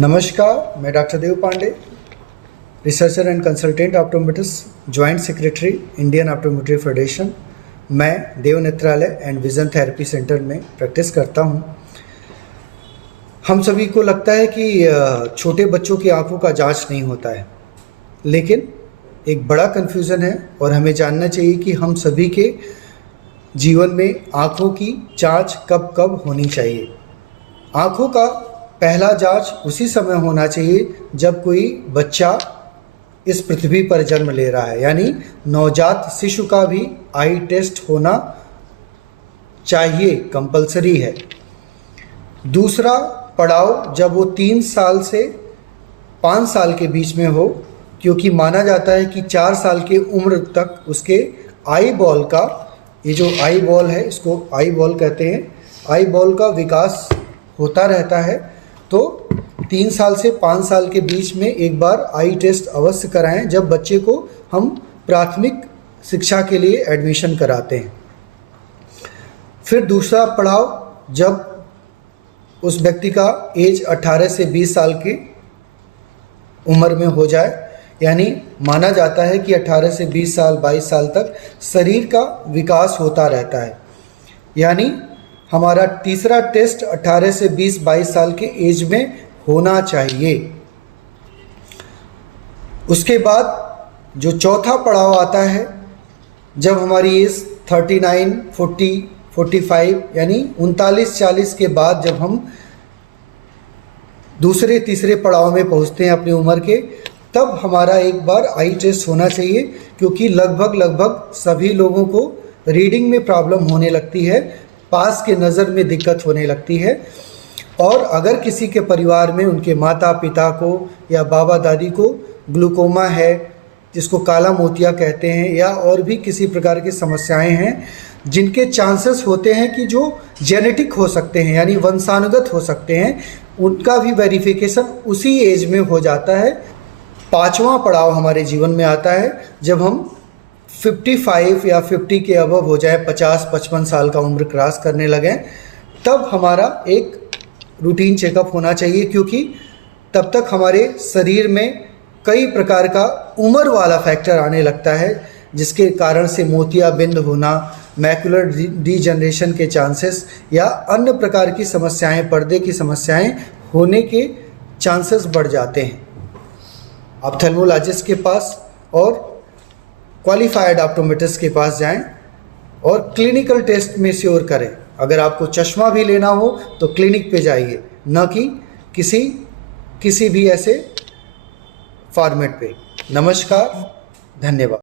नमस्कार, मैं doctor Dev Pandey, researcher and consultant optometrist, joint secretary Indian optometry federation. मैं Dev Netralaya and vision therapy centre में practice करता हूं। हम सभी को लगता है कि छोटे बच्चों की आंखों का जांच नहीं होता है, लेकिन एक बड़ा कन्फ्यूज़न है और हमें जानना चाहिए कि हम सभी के जीवन में आंखों की जांच कब कब होनी चाहिए। आंखों का पहला जांच उसी समय होना चाहिए जब कोई बच्चा इस पृथ्वी पर जन्म ले रहा है, यानी नवजात शिशु का भी आई टेस्ट होना चाहिए, कंपलसरी है। दूसरा पड़ाव जब वो 3 साल से 5 साल के बीच में हो, क्योंकि माना जाता है कि 4 साल की उम्र तक उसके आई बॉल का, ये जो आई बॉल है इसको आई बॉल कहते हैं, आई बॉल का विकास होता रहता है। तो 3 साल से 5 साल के बीच में एक बार आई टेस्ट अवश्य कराएं जब बच्चे को हम प्राथमिक शिक्षा के लिए एडमिशन कराते हैं। फिर दूसरा पड़ाव जब उस व्यक्ति का एज 18 से 20 साल की उम्र में हो जाए, यानी माना जाता है कि 18 से 20 साल 22 साल तक शरीर का विकास होता रहता है, यानी हमारा तीसरा टेस्ट 18 से 20-22 साल के एज में होना चाहिए। उसके बाद जो चौथा पड़ाव आता है जब हमारी एज 39, 40, 45 यानी 39-40 के बाद जब हम दूसरे तीसरे पड़ाव में पहुंचते हैं अपनी उम्र के, तब हमारा एक बार आई टेस्ट होना चाहिए, क्योंकि लगभग सभी लोगों को रीडिंग में प्रॉब्लम होने लगती है, पास के नज़र में दिक्कत होने लगती है। और अगर किसी के परिवार में उनके माता पिता को या बाबा दादी को ग्लूकोमा है, जिसको काला मोतिया कहते हैं, या और भी किसी प्रकार की समस्याएं हैं जिनके चांसेस होते हैं कि जो जेनेटिक हो सकते हैं, यानी वंशानुगत हो सकते हैं, उनका भी वेरिफिकेशन उसी एज में हो जाता है। पांचवा पड़ाव हमारे जीवन में आता है जब हम 55 या 50 के अबव हो जाए, 50-55 साल का उम्र क्रॉस करने लगें, तब हमारा एक रूटीन चेकअप होना चाहिए, क्योंकि तब तक हमारे शरीर में कई प्रकार का उम्र वाला फैक्टर आने लगता है, जिसके कारण से मोतियाबिंद होना, मैकुलर डीजनरेशन के चांसेस या अन्य प्रकार की समस्याएं, पर्दे की समस्याएं होने के चांसेस बढ़ जाते हैं। ऑप्थेल्मोलॉजिस्ट के पास और क्वालिफाइड ऑप्टोमेट्रिस्ट के पास जाएं और क्लिनिकल टेस्ट में श्योर करें। अगर आपको चश्मा भी लेना हो तो क्लिनिक पे जाइए, न कि किसी भी ऐसे फॉर्मेट पे। नमस्कार, धन्यवाद।